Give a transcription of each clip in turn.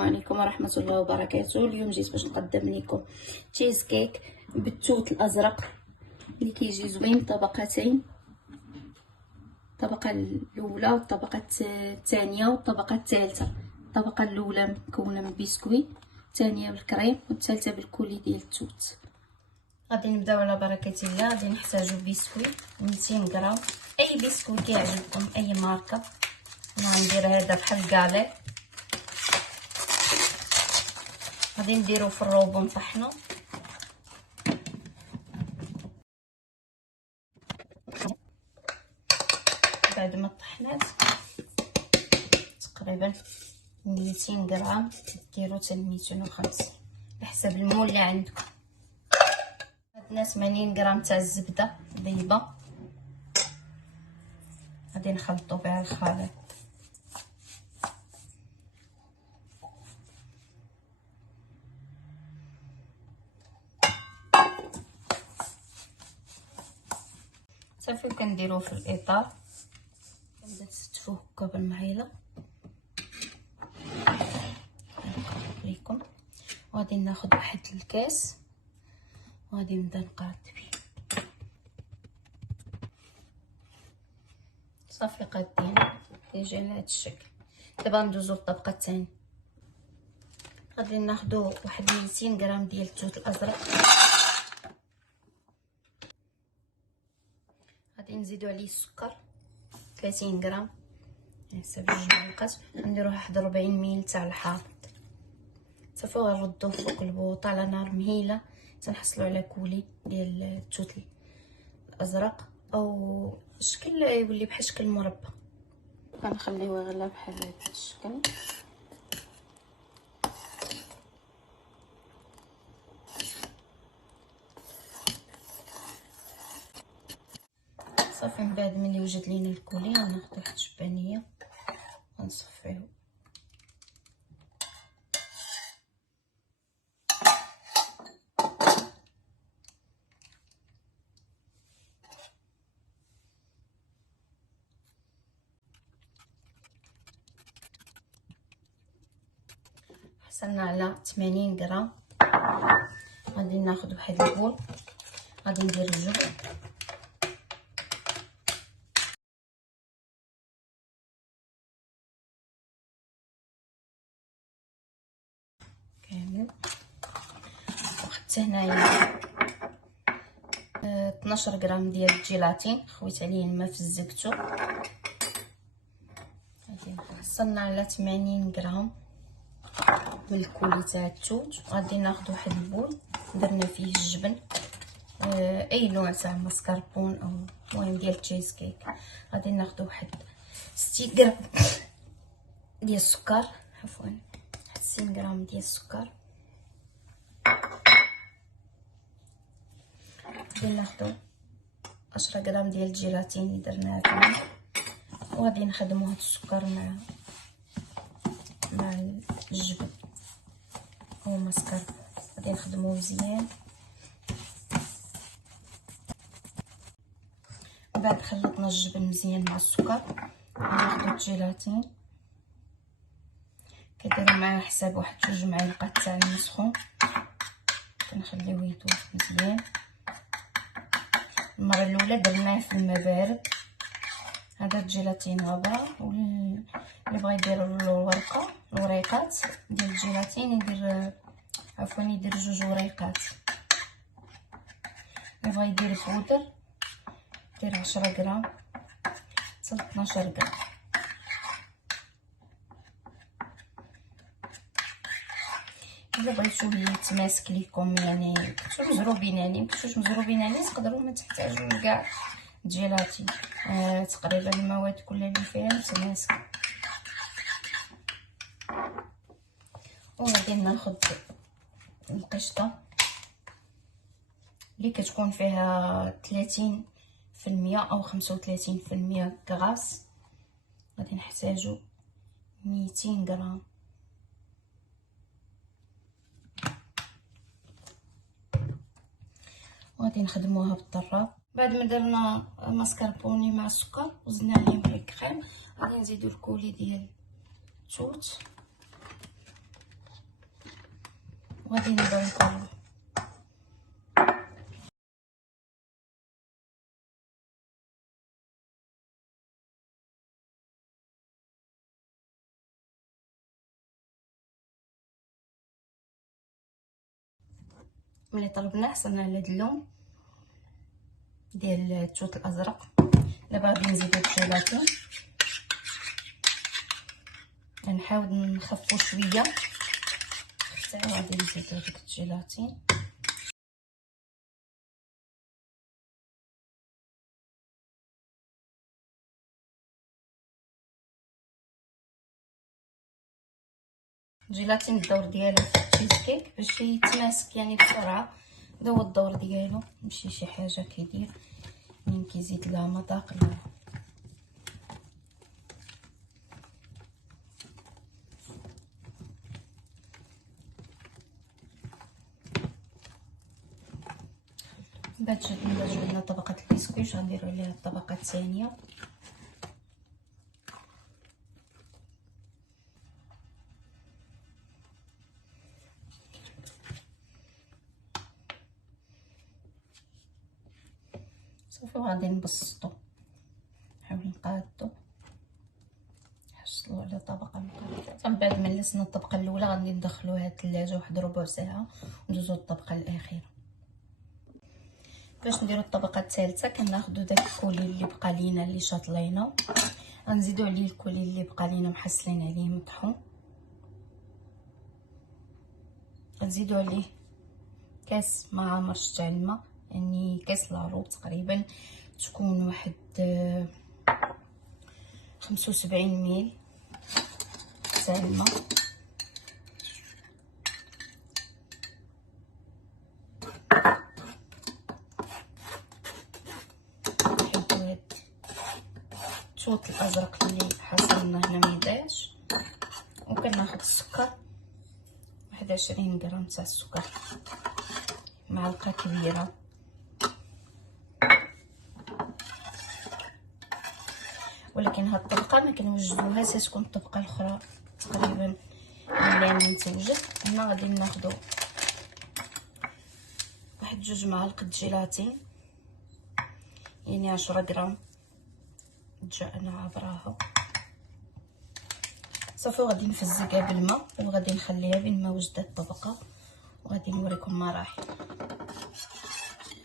السلام عليكم ورحمه الله وبركاته. اليوم جيت باش نقدم لكم تشيز كيك بالتوت الازرق اللي كيجي زوين، طبقتين، الطبقه الاولى والطبقه الثانيه والطبقه الثالثه. الطبقه الاولى مكونه من بسكويت، الثانيه بالكريم والثالثه بالكولي ديال التوت. غادي نبداو على بركه الله. غادي نحتاجو بسكويت 200 غرام، اي بسكويت كيعجبكم، اي ماركه. انا غندير هذا بحال كالي. غادي نديرو في الروبو نطحنو. بعد ما طحنات تقريبا 200 غرام ديرو حتى 250 على حسب المول اللي عندكم. عندنا 80 غرام تاع الزبده بيضه، غادي نخلطو بها الخليط. صافي كنديروه في الاطار، كنبدا تستفوه هكا بالمعيله ليكم. وغادي ناخذ واحد الكاس وغادي نبدا نقاد فيه. صافي قادين كيجي على هذا الشكل. دابا ندوزو للطبقه الثانيه. غادي ناخذوا واحد 200 غرام ديال التوت الازرق، غادي نزيدو عليه السكر 30 غرام على حسب جوج معالق. غنديرو واحد 40 مل تاع الحامض. صافي غنردوه فوق البوطه على نار مهيله حتى نحصلوا على كولي ديال التوت الازرق، او شكل يولي بحال شكل مربى. كنخليوه غير بحال هذا الشكل. صافي من بعد ملي وجد لينا الكولي غناخذ واحد الشبانيه ونصفيه. حصلنا على 80 غرام. غادي ناخذ واحد البول، غادي ندير الجبن كامل. وخدت هنايا 12 غرام ديال الجيلاتين، خويت عليه الماء فزقته. حصلنا على 80 غرام من الكولي تاع التوت. غادي ناخذ واحد البول درنا فيه الجبن، اي نوع تاع ماسكربون او المهم ديال التشيز كيك. غادي ناخذ واحد 60 غرام ديال السكر، عفوا 60 غرام ديال السكر. غادي ناخذ 10 غرام ديال الجيلاتين اللي درناها فيه، وغادي نخدمو هاد السكر مع الجبن او ماسكربون. غادي نخدموه مزيان. بعد خلطنا الجبن مزيان مع السكر، ناخذ الجيلاتين كديروا معاه حساب واحد 2 معالق تاع الماء سخون، كنخليوه يذوب مزيان. المره الاولى درناه في الماء بارد. هذا الجيلاتين هابا، واللي بغى يدير الوريقات ديال الجيلاتين يدير، عفوا يدير 2 وريقات. اللي بغى يدير بودر دير 10 غرام حتى 12 غرام. الا بغيتو يتماسك ليكم، يعني كنتو مزروبين، يعني مكنتوش مزروبين يعني تقدروا ما تحتاجوش كاع الجيلاتين. تقريبا المواد كلها اللي فيها متماسكه. وغادي ناخذ القشطه اللي كتكون فيها 30% او 35% كغاس. غادي نحتاجو 200 غرام. وغادي نخدموها بالطراب. بعد ما درنا ماسكربوني مع السكر وزدنا عليه ماء كريم، غادي نزيدو الكولي ديال التوت وغادي نبداو نقلبو. ملي طلبناه حصلنا على هاد اللون ديال التوت الازرق. دابا غادي نزيدو الجيلاتين، غنحاول نخفو شويه حتى غادي نزيدو داك الجيلاتين. الجيلاتين الدور ديالو في التشيز كيك باش يتماسك يعني بسرعه، هذا هو الدور ديالو، ماشي شي حاجه كيدير منين كيزيد لها مذاق لا. بعد جبنا طبقه البسكويت غنديرو عليها الطبقه الثانيه. صافي غادي نبسطو، نحاول نقادو نحصلو على طبقه مقاده. من بعد ما لسنا الطبقه الاولى غادي ندخلوها الثلاجه واحد ربع ساعه وندوزو للطبقه الاخيره. باش نديرو الطبقه الثالثه كناخدو داك الكولي اللي بقى لينا اللي شاطلينا، غنزيدو عليه الكولي اللي بقى لينا محصلين عليه مطحون، غنزيدو عليه كاس مع مرش تاع الماء، يعني كاس لارو تقريبا تكون واحد 75 ميل تاع الماء. التوت الازرق اللي حصلنا هنا ميضيعش، وكناخد السكر واحد 20 غرام تاع السكر، معلقه كبيره. ولكن هاد الطبقه ما كنوجدوهاش، تكون الطبقه الاخرى تقريبا اللي نتوجد. هنا غادي ناخدو واحد 2 معالق جيلاتين، يعني 10 غرام دجاجة عبراها. صافي غادي نفزقها بالماء وغادي نخليها بين ما وجدت الطبقه، وغادي نوريكم مراحل.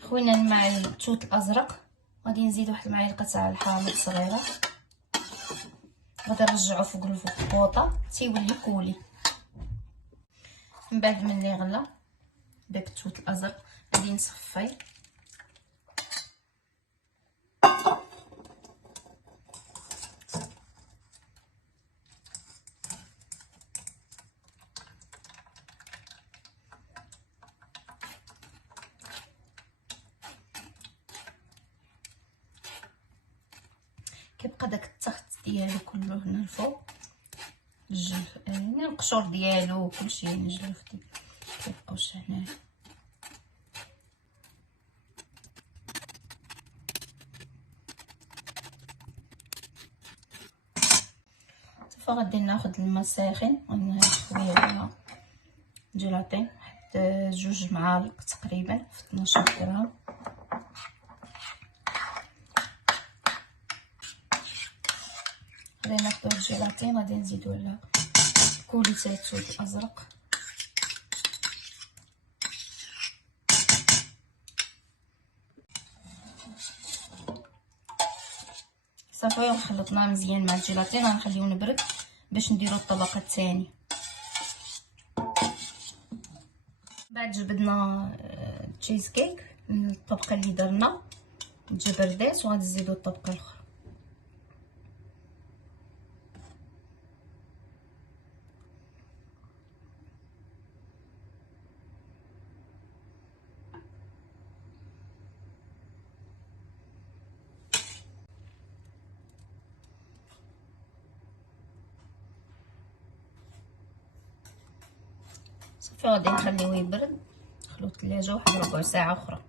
خوينا مع التوت الازرق غادي نزيد واحد المعلقه تاع الحامض صغيره، غادي نرجعو فوق البوطه تيولي كولي. من بعد ملي غلا داك التوت الازرق غادي نصفي كيبقى داك التخت ديالو كله هنا الفوق، يعني القشور ديالو كلشي، يعني الجلف ديالو كيبقاوش هنا. فغادي ناخد الماء ساخن ونخويه على جيلاتين، واحد 2 معالق تقريبا في 12 غرام. غادي ناخدو الجيلاتين، غادي نزيدو على الكولي تاع التوت الازرق، صافي خلطناه مزيان مع الجيلاتين. غنخليو نبرد باش نديرو الطبقه الثانيه. بعد جبدنا التشيز كيك من الطبقه اللي درنا جا بردات، وغادي نزيدو الطبقه الاخرى. صافي غادي نخليوه يبرد، ندخلو الثلاجه واحد ربع ساعه اخرى.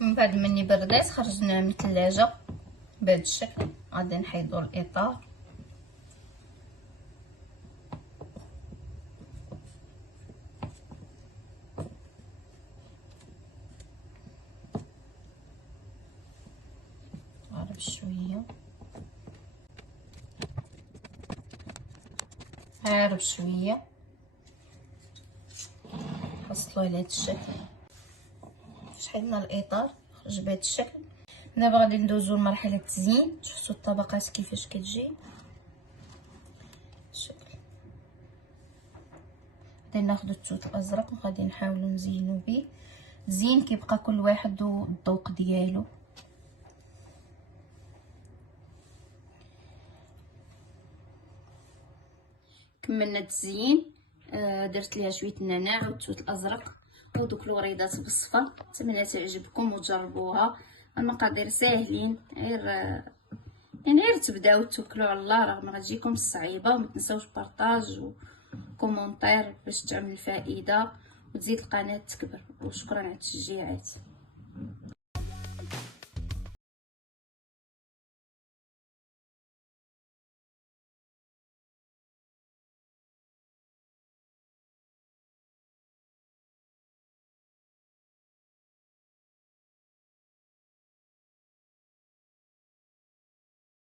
من بعد مني بردات خرجناه من الثلاجه بهذا الشكل. غادي نحيدو الاطار، عارب شويه نوصلوه لهذا الشكل. شحالنا الاطار خرج بهذا الشكل. دابا غادي ندوزو لمرحله التزيين. شفتوا الطبقات كيفاش كتجي الشكل. غادي ناخذ التوت الازرق وغادي نحاولوا نزينو به. الزين كيبقى كل واحد والذوق ديالو. كملنا التزيين. درت ليها شويه النعناع والتوت الازرق ودوك الوريدات بالصفر. نتمنى تعجبكم وتجربوها. المقادير ساهلين، غير تبداو توكلوا على الله رغم غتجيكم صعيبه. وما تنساوش بارطاج وكومونتير باش تعمل فائده وتزيد القناه تكبر. وشكرا على التشجيعات.